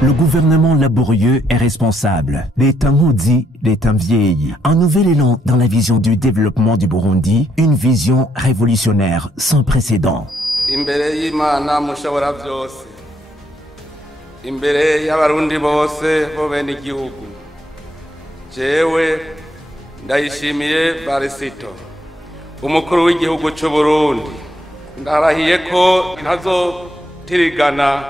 Le gouvernement laborieux est responsable. Les temps maudits, les temps vieillis. Un nouvel élan dans la vision du développement du Burundi, une vision révolutionnaire sans précédent. Imbere y'Imana mushobora byose. Imbere y'abarundi bose bo bene igihugu. Jewe ndayishimiye Barisito, umukuru w'igihugu cy'u Burundi. Ndarahiye ko ntazotirigana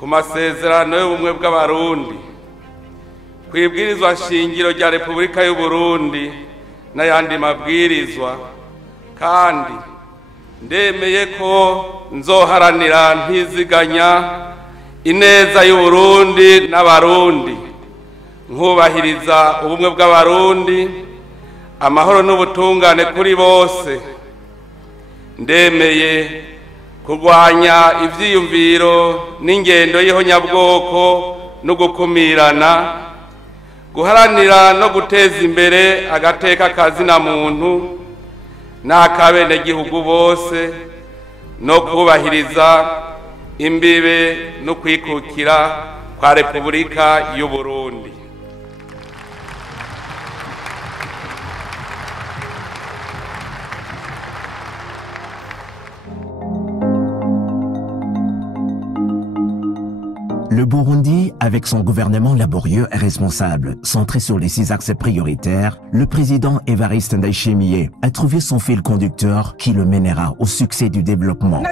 ku masezerano y'ubumwe bw'abarundi, kwibwirizwa shingiro rya Repubulika y'u Burundi n'ayandi mabwirizwa, kandi ndemeye ko nzoharanira ntiziganya ineza y'u Burundi n'abarundi, nkubahiriza ubumwe bw'abarundi, amahoro n'ubutungane kuri bose. Ndemeye kurwanya ivyiyumviro n'ingendo y'ihonyabwoko no gukumirana, guharanira no guteza imbere agateka kazina muntu n'akabenegihugu bose, no kubahiriza imbibe no kwikukira kwa Repubulika y'u Burundi. Le Burundi, avec son gouvernement laborieux et responsable, centré sur les 6 axes prioritaires, le président Evariste Ndayishimiye a trouvé son fil conducteur qui le mènera au succès du développement.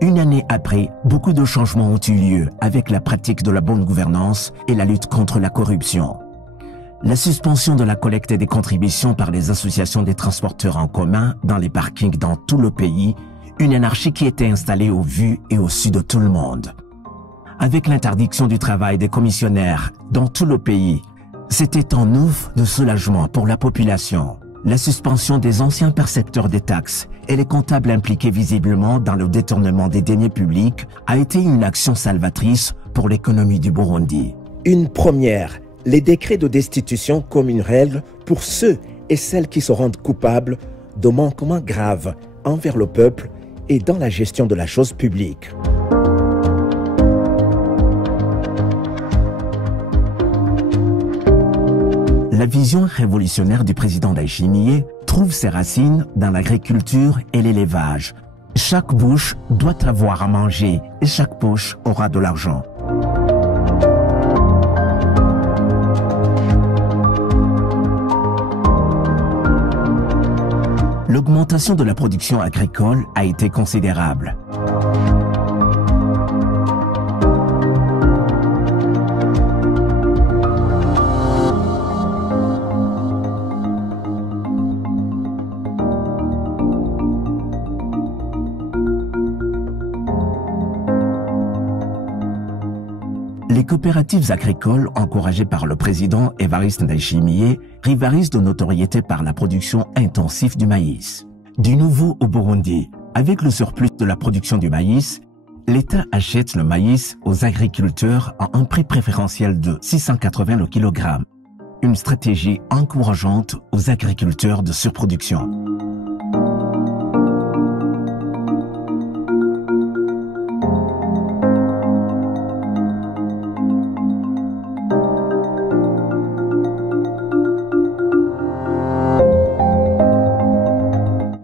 Une année après, beaucoup de changements ont eu lieu avec la pratique de la bonne gouvernance et la lutte contre la corruption. La suspension de la collecte des contributions par les associations des transporteurs en commun dans les parkings dans tout le pays, une anarchie qui était installée au vu et au su de tout le monde. Avec l'interdiction du travail des commissionnaires dans tout le pays, c'était un ouf de soulagement pour la population. La suspension des anciens percepteurs des taxes et les comptables impliqués visiblement dans le détournement des deniers publics a été une action salvatrice pour l'économie du Burundi. Une première. Les décrets de destitution comme une règle pour ceux et celles qui se rendent coupables de manquements graves envers le peuple et dans la gestion de la chose publique. La vision révolutionnaire du président Ndayishimiye trouve ses racines dans l'agriculture et l'élevage. Chaque bouche doit avoir à manger et chaque poche aura de l'argent. L'augmentation de la production agricole a été considérable. Les coopératives agricoles, encouragées par le président Evariste Ndayishimiye, rivalisent de notoriété par la production intensive du maïs. Du nouveau au Burundi, avec le surplus de la production du maïs, l'État achète le maïs aux agriculteurs à un prix préférentiel de 680 le kilogramme. Une stratégie encourageante aux agriculteurs de surproduction.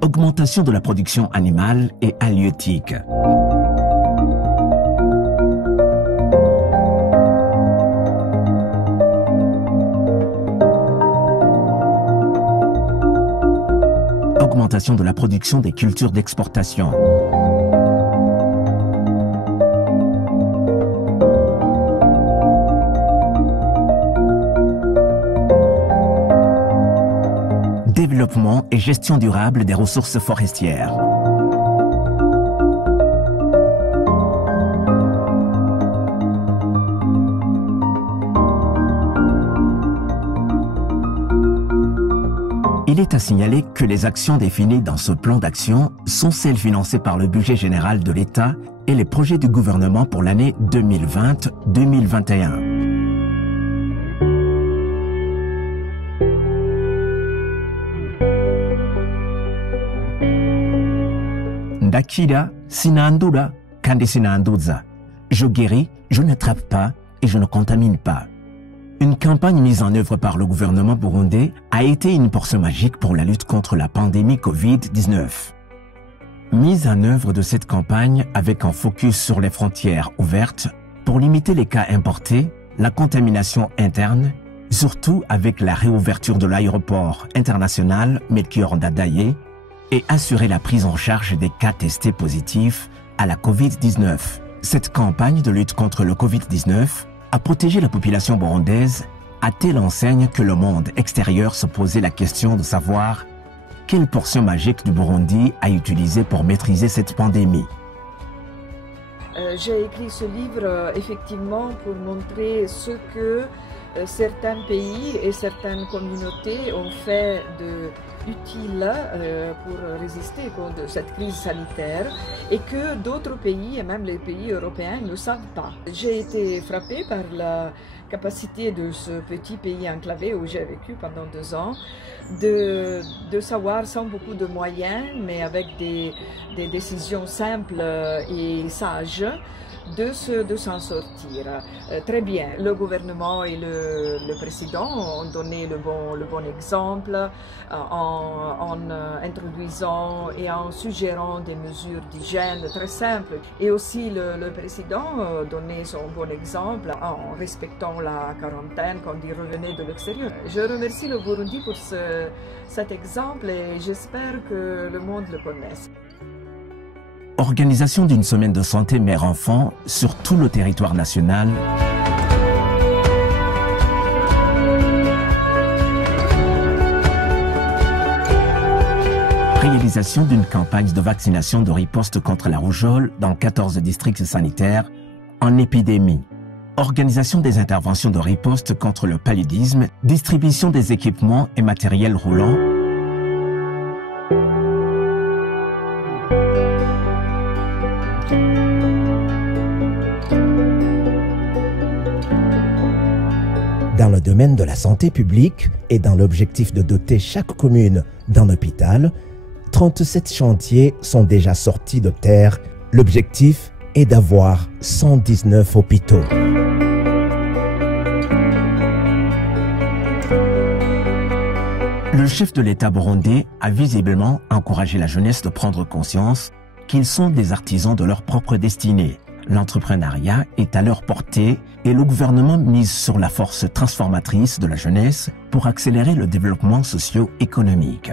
Augmentation de la production animale et halieutique. Augmentation de la production des cultures d'exportation. Développement et gestion durable des ressources forestières. Il est à signaler que les actions définies dans ce plan d'action sont celles financées par le budget général de l'État et les projets du gouvernement pour l'année 2020-2021. Ndakira, sinandura, kandi sinanduza. Je guéris, je n'attrape pas et je ne contamine pas. Une campagne mise en œuvre par le gouvernement burundais a été une portion magique pour la lutte contre la pandémie Covid-19. Mise en œuvre de cette campagne avec un focus sur les frontières ouvertes pour limiter les cas importés, la contamination interne, surtout avec la réouverture de l'aéroport international Melchior Ndadaye et assurer la prise en charge des cas testés positifs à la Covid-19. Cette campagne de lutte contre le Covid-19 a protégé la population burundaise à telle enseigne que le monde extérieur se posait la question de savoir quelle portion magique du Burundi a utilisé pour maîtriser cette pandémie. J'ai écrit ce livre effectivement pour montrer ce que certains pays et certaines communautés ont fait d'utile pour résister contre cette crise sanitaire et que d'autres pays, et même les pays européens, ne savent pas. J'ai été frappée par la capacité de ce petit pays enclavé où j'ai vécu pendant 2 ans de savoir sans beaucoup de moyens, mais avec des décisions simples et sages, de s'en sortir. Très bien, le gouvernement et le président ont donné le bon exemple en introduisant et en suggérant des mesures d'hygiène très simples. Et aussi le président donnait son bon exemple en respectant la quarantaine quand il revenait de l'extérieur. Je remercie le Burundi pour cet exemple et j'espère que le monde le connaisse. Organisation d'une semaine de santé mère-enfant sur tout le territoire national. Réalisation d'une campagne de vaccination de riposte contre la rougeole dans 14 districts sanitaires en épidémie. Organisation des interventions de riposte contre le paludisme, distribution des équipements et matériels roulants. Dans le domaine de la santé publique et dans l'objectif de doter chaque commune d'un hôpital, 37 chantiers sont déjà sortis de terre. L'objectif est d'avoir 119 hôpitaux. Le chef de l'État burundais a visiblement encouragé la jeunesse de prendre conscience qu'ils sont des artisans de leur propre destinée. L'entrepreneuriat est à leur portée et le gouvernement mise sur la force transformatrice de la jeunesse pour accélérer le développement socio-économique.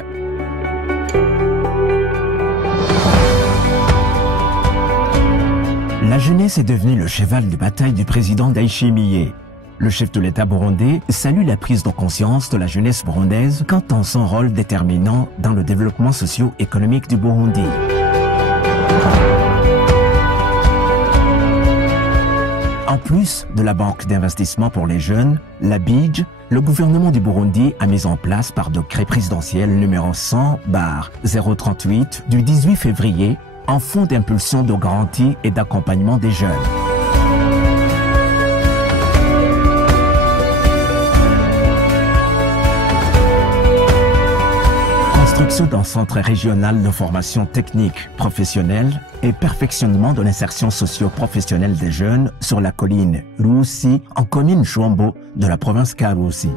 La jeunesse est devenue le cheval de bataille du président Ndayishimiye. Le chef de l'État burundais salue la prise de conscience de la jeunesse burundaise quant à son rôle déterminant dans le développement socio-économique du Burundi. En plus de la Banque d'investissement pour les jeunes, la BIJ, le gouvernement du Burundi a mis en place par décret présidentiel numéro 100/038 du 18 février un fonds d'impulsion de garantie et d'accompagnement des jeunes. Construction d'un centre régional de formation technique professionnelle et perfectionnement de l'insertion socio-professionnelle des jeunes sur la colline Rusi en commune Chouambo de la province Karusi.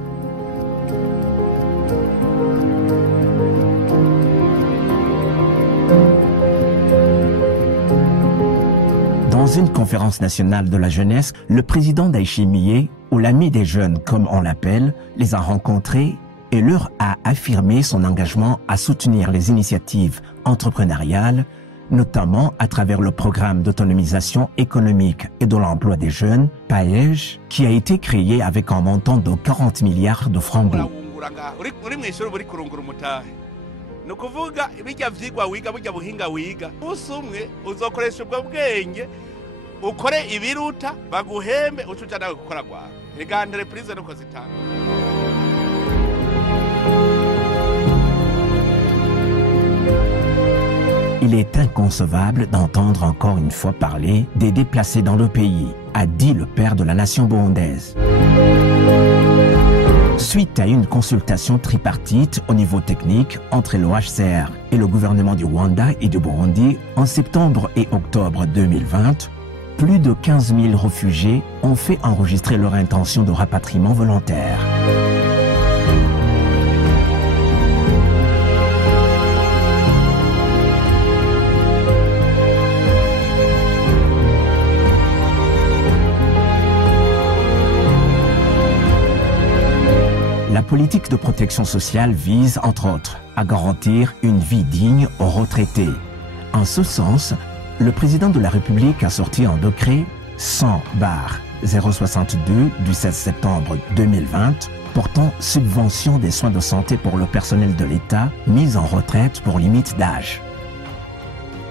Dans une conférence nationale de la jeunesse, le président Ndayishimiye, ou l'ami des jeunes comme on l'appelle, les a rencontrés et leur a affirmé son engagement à soutenir les initiatives entrepreneuriales, notamment à travers le programme d'autonomisation économique et de l'emploi des jeunes, PAEJ, qui a été créé avec un montant de 40 milliards de francs bleus. Il est inconcevable d'entendre encore une fois parler des déplacés dans le pays, a dit le père de la nation burundaise. Suite à une consultation tripartite au niveau technique entre le HCR et le gouvernement du Rwanda et du Burundi en septembre et octobre 2020, plus de 15 000 réfugiés ont fait enregistrer leur intention de rapatriement volontaire. La politique de protection sociale vise, entre autres, à garantir une vie digne aux retraités. En ce sens, le président de la République a sorti un décret 100/062 du 16 septembre 2020 portant subvention des soins de santé pour le personnel de l'État mis en retraite pour limite d'âge.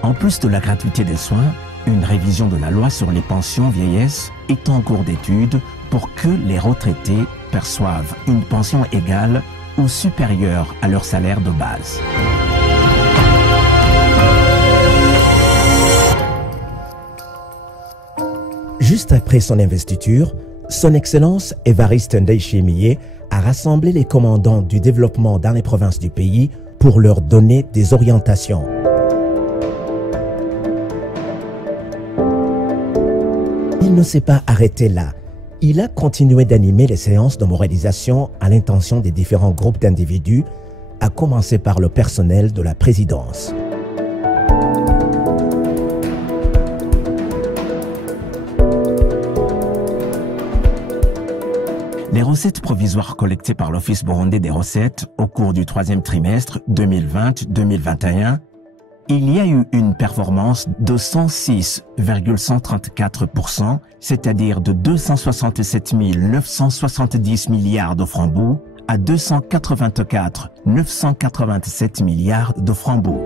En plus de la gratuité des soins, une révision de la loi sur les pensions vieillesse est en cours d'étude pour que les retraités perçoivent une pension égale ou supérieure à leur salaire de base. Juste après son investiture, Son Excellence Évariste Ndayishimiye a rassemblé les commandants du développement dans les provinces du pays pour leur donner des orientations. Il ne s'est pas arrêté là. Il a continué d'animer les séances de moralisation à l'intention des différents groupes d'individus, à commencer par le personnel de la présidence. Les recettes provisoires collectées par l'Office burundais des recettes au cours du troisième trimestre 2020-2021, il y a eu une performance de 106,134%, c'est-à-dire de 267 970 milliards de francs bouts à 284 987 milliards de francs bouts.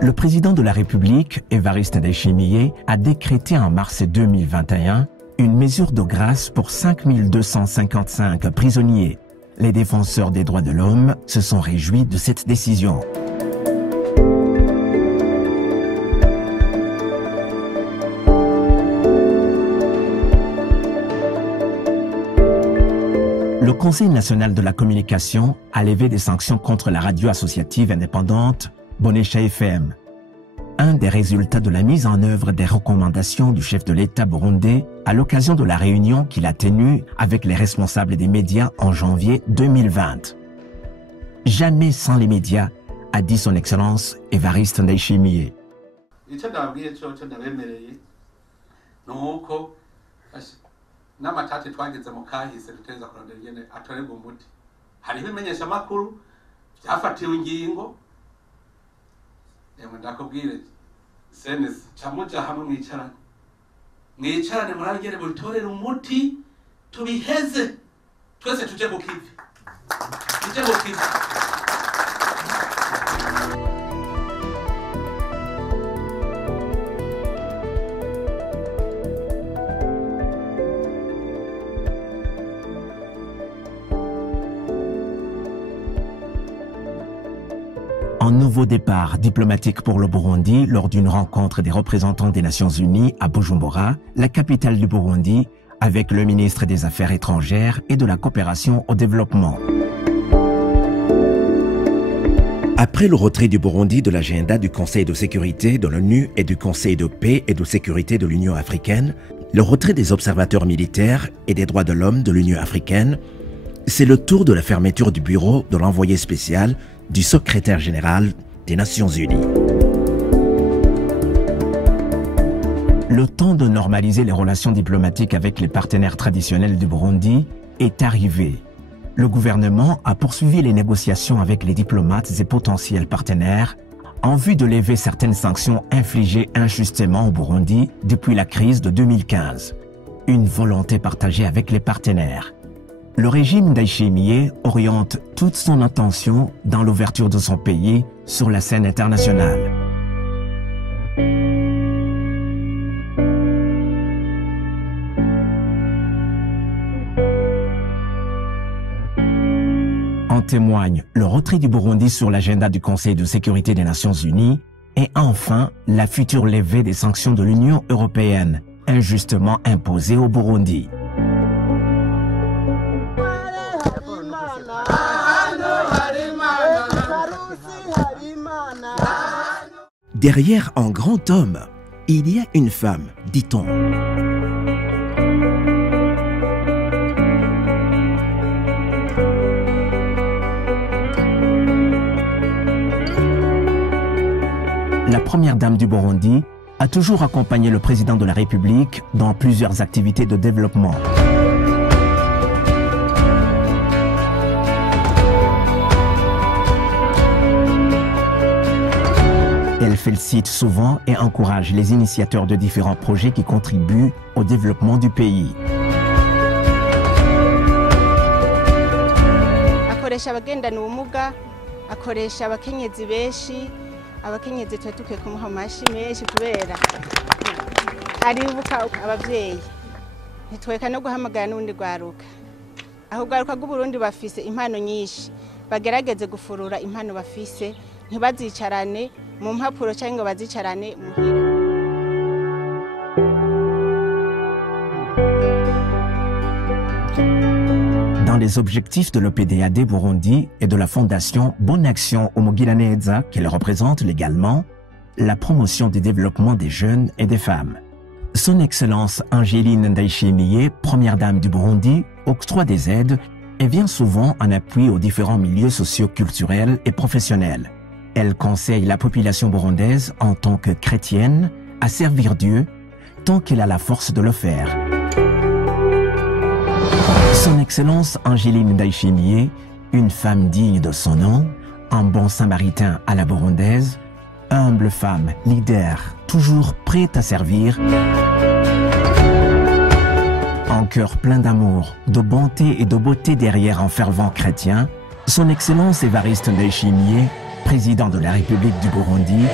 Le président de la République, Évariste Ndayishimiye, a décrété en mars 2021 une mesure de grâce pour 5 255 prisonniers. Les défenseurs des droits de l'homme se sont réjouis de cette décision. Le Conseil national de la communication a levé des sanctions contre la radio associative indépendante Bonesha FM. Un des résultats de la mise en œuvre des recommandations du chef de l'État burundais à l'occasion de la réunion qu'il a tenue avec les responsables des médias en janvier 2020. Jamais sans les médias, a dit son Excellence Évariste Ndayishimiye. ndakubwire senesi camuja hamwe mwicarane murangere mubitorere umuti tubiheze twese tuje ku kivi Un nouveau départ diplomatique pour le Burundi lors d'une rencontre des représentants des Nations Unies à Bujumbura, la capitale du Burundi, avec le ministre des Affaires étrangères et de la coopération au développement. Après le retrait du Burundi de l'agenda du Conseil de sécurité de l'ONU et du Conseil de paix et de sécurité de l'Union africaine, le retrait des observateurs militaires et des droits de l'homme de l'Union africaine, c'est le tour de la fermeture du bureau de l'envoyé spécial du secrétaire général des Nations Unies. Le temps de normaliser les relations diplomatiques avec les partenaires traditionnels du Burundi est arrivé. Le gouvernement a poursuivi les négociations avec les diplomates et potentiels partenaires en vue de lever certaines sanctions infligées injustement au Burundi depuis la crise de 2015. Une volonté partagée avec les partenaires. Le régime Ndayishimiye oriente toute son attention dans l'ouverture de son pays sur la scène internationale. En témoigne le retrait du Burundi sur l'agenda du Conseil de sécurité des Nations Unies et enfin la future levée des sanctions de l'Union européenne, injustement imposées au Burundi. Derrière un grand homme, il y a une femme, dit-on. La première dame du Burundi a toujours accompagné le président de la République dans plusieurs activités de développement. Elle félicite souvent et encourage les initiateurs de différents projets qui contribuent au développement du pays. Akoresha abagendana ubumuga, akoresha abakenyezi benshi, abakenyezi twe tukwiye kumuha amashi menshi kubera aribuka abavyeyi ntitweka no guhamagara n'undi rwaruka aho rwaruka rw'Uburundi bafise impano nyinshi bagerageze gufurura impano bafise ntibazicarane mu mpapuro cyangwa ngo bazicarane muhira. Dans les objectifs de l'OPDAD Burundi et de la fondation Bonne Action Umugiraneza qu'elle représente légalement, la promotion du développement des jeunes et des femmes. Son Excellence Angéline Ndayishimiye, première dame du Burundi, octroie des aides et vient souvent en appui aux différents milieux socio-culturels et professionnels. Elle conseille la population burundaise en tant que chrétienne à servir Dieu tant qu'elle a la force de le faire. Son Excellence Angéline Ndayishimiye, une femme digne de son nom, un bon samaritain à la burundaise, humble femme, leader, toujours prête à servir, un cœur plein d'amour, de bonté et de beauté derrière un fervent chrétien, Son Excellence Évariste Ndayishimiye, président de la République du Burundi,